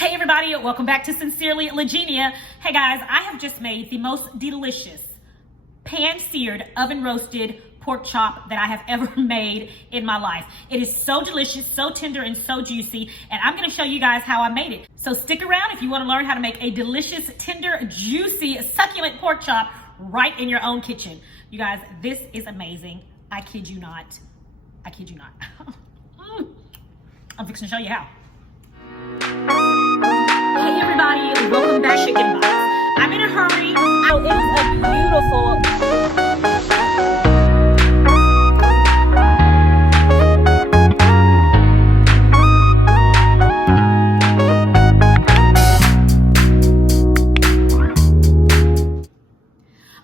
Hey everybody, welcome back to Sincerely Legenia. Hey guys, I have just made the most delicious pan-seared, oven-roasted pork chop that I have ever made in my life. It is so delicious, so tender, and so juicy, and I'm gonna show you guys how I made it. So stick around if you wanna learn how to make a delicious, tender, juicy, succulent pork chop right in your own kitchen. You guys, this is amazing. I kid you not. I kid you not. I'm fixing to show you how. Hey everybody, welcome back to Chicken Bites. I'm in a hurry. Oh, it is a beautiful...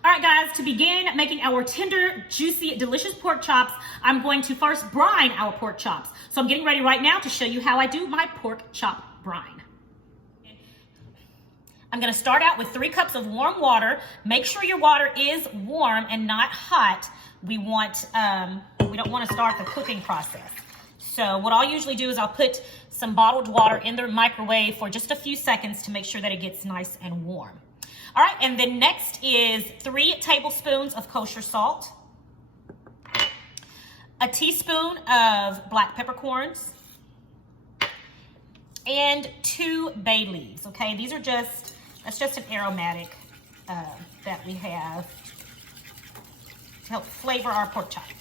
Alright guys, to begin making our tender, juicy, delicious pork chops, I'm going to first brine our pork chops. So I'm getting ready right now to show you how I do my pork chop brine. I'm going to start out with 3 cups of warm water. Make sure your water is warm and not hot. We don't want to start the cooking process. So what I'll usually do is I'll put some bottled water in the microwave for just a few seconds to make sure that it gets nice and warm. All right, and then next is 3 tablespoons of kosher salt, a teaspoon of black peppercorns, and 2 bay leaves. Okay, that's just an aromatic that we have to help flavor our pork chops.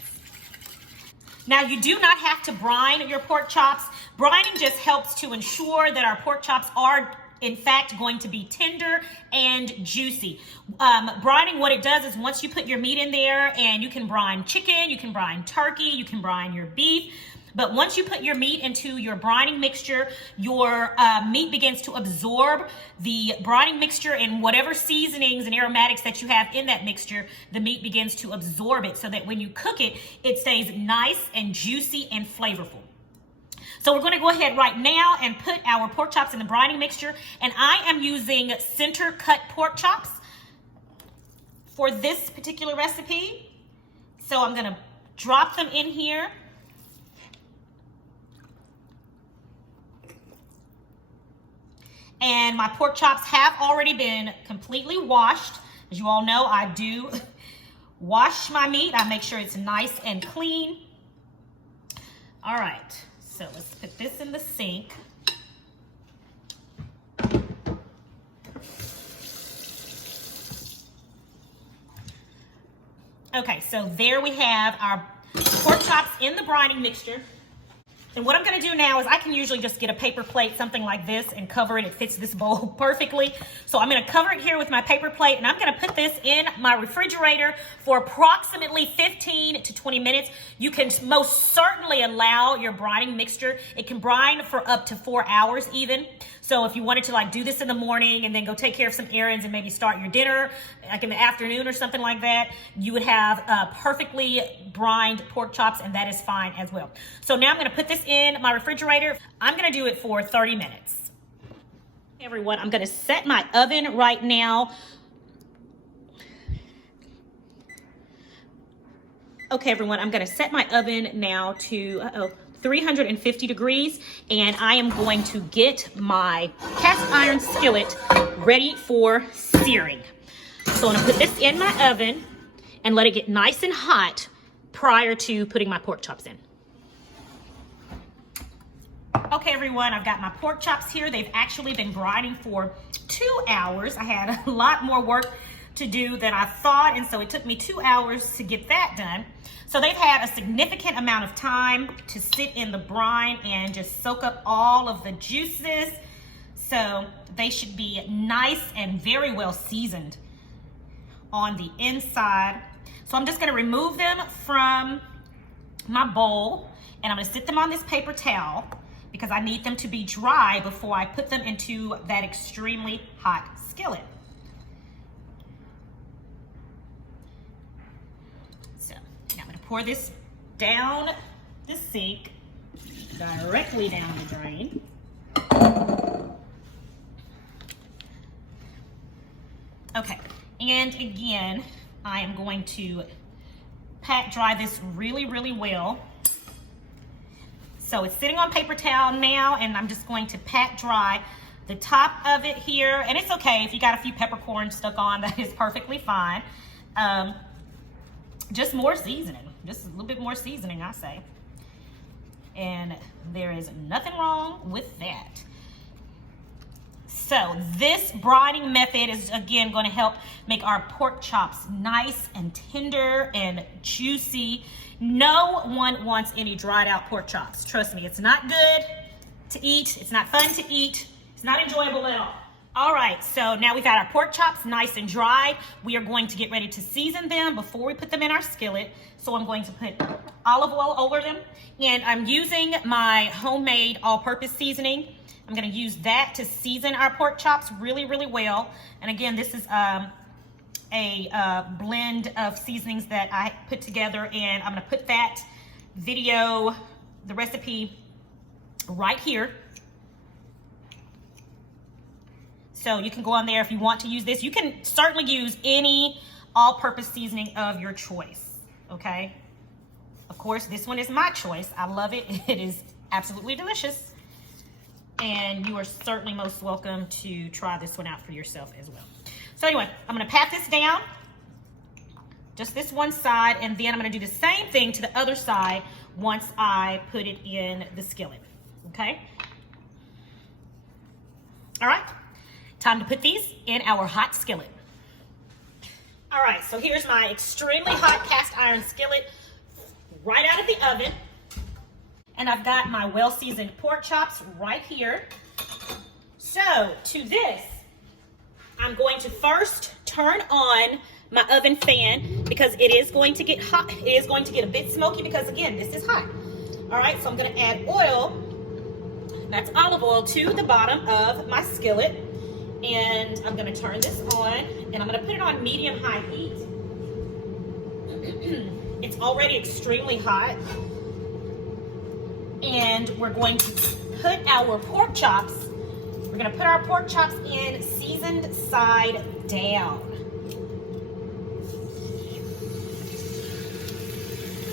Now, you do not have to brine your pork chops. Brining just helps to ensure that our pork chops are in fact going to be tender and juicy. Brining, what it does is once you put your meat in there, and you can brine chicken, you can brine turkey, you can brine your beef, but once you put your meat into your brining mixture, your meat begins to absorb the brining mixture and whatever seasonings and aromatics that you have in that mixture, the meat begins to absorb it so that when you cook it, it stays nice and juicy and flavorful. So we're gonna go ahead right now and put our pork chops in the brining mixture, and I am using center cut pork chops for this particular recipe. So I'm gonna drop them in here. And my pork chops have already been completely washed. As you all know, I do wash my meat. I make sure it's nice and clean. All right, so let's put this in the sink. Okay, so there we have our pork chops in the brining mixture. And what I'm gonna do now is I can usually just get a paper plate, something like this, and cover it. It fits this bowl perfectly. So I'm gonna cover it here with my paper plate, and I'm gonna put this in my refrigerator for approximately 15 to 20 minutes. You can most certainly allow your brining mixture. It can brine for up to 4 hours even. So if you wanted to like do this in the morning and then go take care of some errands and maybe start your dinner like in the afternoon or something like that, you would have perfectly brined pork chops, and that is fine as well. So now I'm gonna put this in my refrigerator. I'm gonna do it for 30 minutes. Hey everyone, I'm gonna set my oven right now. Okay everyone, I'm gonna set my oven now to, 350 degrees, and I am going to get my cast iron skillet ready for searing. So I'm gonna put this in my oven and let it get nice and hot prior to putting my pork chops in. Okay everyone, I've got my pork chops here. They've actually been brining for 2 hours. I had a lot more work to do than I thought, and so it took me 2 hours to get that done. So they've had a significant amount of time to sit in the brine and just soak up all of the juices. So they should be nice and very well seasoned on the inside. So I'm just gonna remove them from my bowl, and I'm gonna sit them on this paper towel because I need them to be dry before I put them into that extremely hot skillet. Pour this down the sink, directly down the drain. Okay, and again, I am going to pat dry this really, really well. So it's sitting on paper towel now, and I'm just going to pat dry the top of it here, and it's okay if you got a few peppercorns stuck on, that is perfectly fine. Just more seasoning, just a little bit more seasoning, I say. And there is nothing wrong with that. So this brining method is, again, going to help make our pork chops nice and tender and juicy. No one wants any dried out pork chops. Trust me, it's not good to eat. It's not fun to eat. It's not enjoyable at all. All right, so now we've got our pork chops nice and dry. We are going to get ready to season them before we put them in our skillet. So I'm going to put olive oil over them, and I'm using my homemade all-purpose seasoning. I'm going to use that to season our pork chops really, really well. And again, this is a blend of seasonings that I put together, and I'm going to put that video, the recipe, right here. So you can go on there if you want to use this. You can certainly use any all-purpose seasoning of your choice, okay? Of course, this one is my choice. I love it. It is absolutely delicious. And you are certainly most welcome to try this one out for yourself as well. So anyway, I'm gonna pat this down, just this one side, and then I'm gonna do the same thing to the other side once I put it in the skillet, okay? All right, time to put these in our hot skillet. All right, so here's my extremely hot cast iron skillet right out of the oven. And I've got my well-seasoned pork chops right here. So to this, I'm going to first turn on my oven fan because it is going to get hot. It is going to get a bit smoky because, again, this is hot. All right, so I'm going to add oil. That's olive oil to the bottom of my skillet. And I'm going to turn this on, and I'm going to put it on medium-high heat. It's already extremely hot. And we're going to put our pork chops, we're going to put our pork chops in seasoned side down.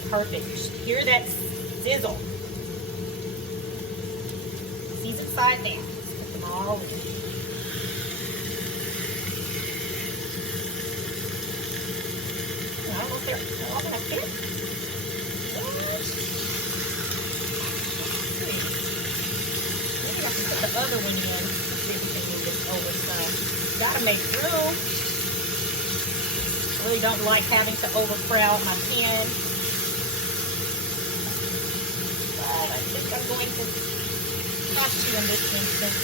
Perfect. Just hear that sizzle. Seasoned side down. Put them all in. I don't know if they're all enough here. Put the other one in. Let's see if we can move this over some. Gotta make room. I really don't like having to overcrowd my pan. But I think I'm going to trust you in this instance.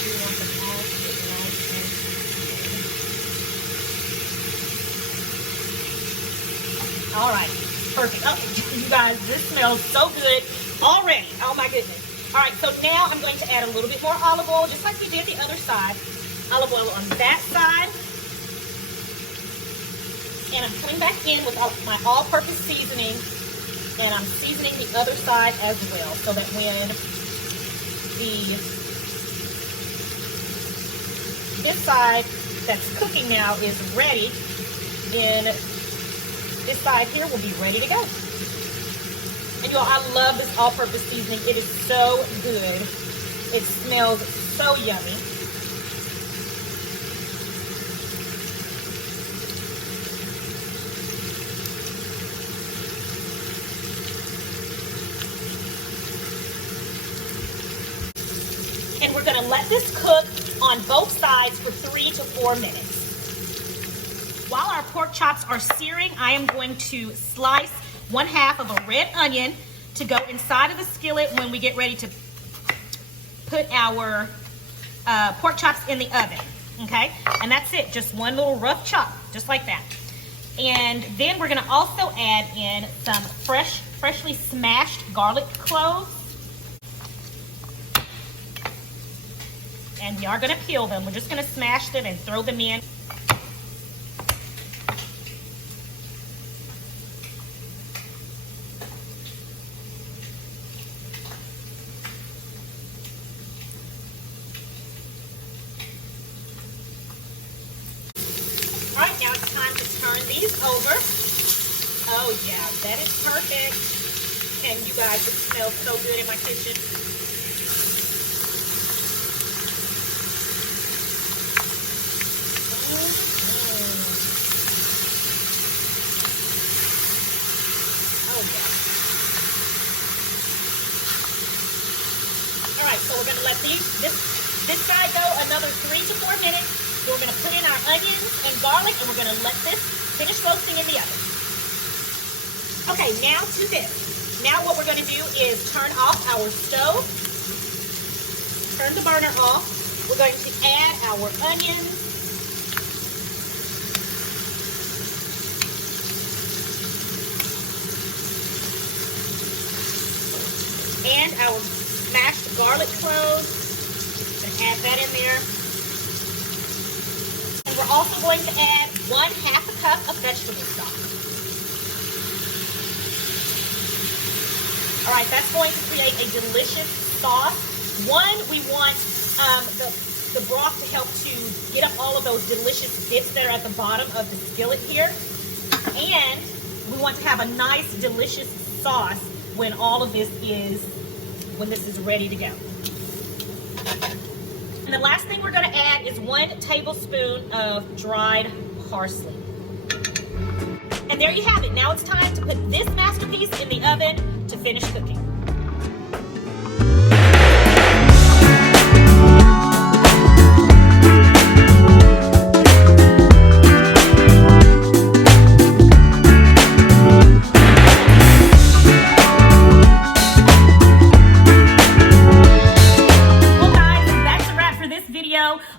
You want them all to get nice and smooth. All right. Perfect. Oh, you guys, this smells so good already. Oh my goodness. All right, so now I'm going to add a little bit more olive oil, just like we did the other side. Olive oil on that side. And I'm coming back in with my all-purpose seasoning, and I'm seasoning the other side as well, so that when this side that's cooking now is ready, then this side here will be ready to go. And y'all, I love this all-purpose seasoning. It is so good. It smells so yummy. And we're gonna let this cook on both sides for 3 to 4 minutes. While our pork chops are searing, I am going to slice 1/2 of a red onion to go inside of the skillet when we get ready to put our pork chops in the oven, okay? And that's it, just one little rough chop, just like that. And then we're gonna also add in some freshly smashed garlic cloves. And we are gonna peel them. We're just gonna smash them and throw them in. All right, now it's time to turn these over. Oh yeah, that is perfect. And you guys, it smells so good in my kitchen. right, so we're gonna let this side go another 3 to 4 minutes. So we're gonna put in our onions and garlic, and we're gonna let this finish roasting in the oven. Okay, now to this. Now what we're gonna do is turn off our stove, turn the burner off. We're going to add our onions, and our smashed garlic cloves. Gonna add that in there. And we're also going to add 1/2 cup of vegetable stock. All right, that's going to create a delicious sauce. One, we want the broth to help to get up all of those delicious bits that are at the bottom of the skillet here. And we want to have a nice, delicious sauce when this is ready to go. And the last thing we're going to add is 1 tablespoon of dried parsley. And there you have it. Now it's time to put this masterpiece in the oven to finish cooking.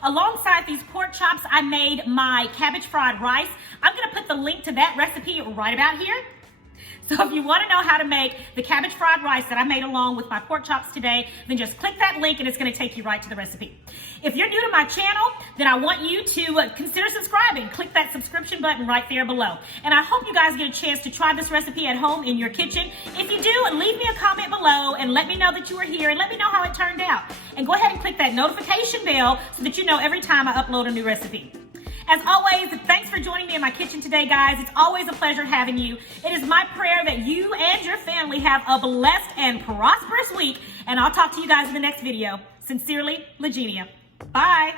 Alongside these pork chops, I made my cabbage fried rice. I'm going to put the link to that recipe right about here. So if you want to know how to make the cabbage fried rice that I made along with my pork chops today, then just click that link and it's going to take you right to the recipe. If you're new to my channel, then I want you to consider subscribing. Click that subscription button right there below. And I hope you guys get a chance to try this recipe at home in your kitchen. If you do, leave me a comment below and let me know that you were here and let me know how it turned out. And go ahead and click that notification bell so that you know every time I upload a new recipe. As always, thanks for joining me in my kitchen today, guys. It's always a pleasure having you. It is my prayer that you and your family have a blessed and prosperous week, and I'll talk to you guys in the next video. Sincerely, Legenia. Bye.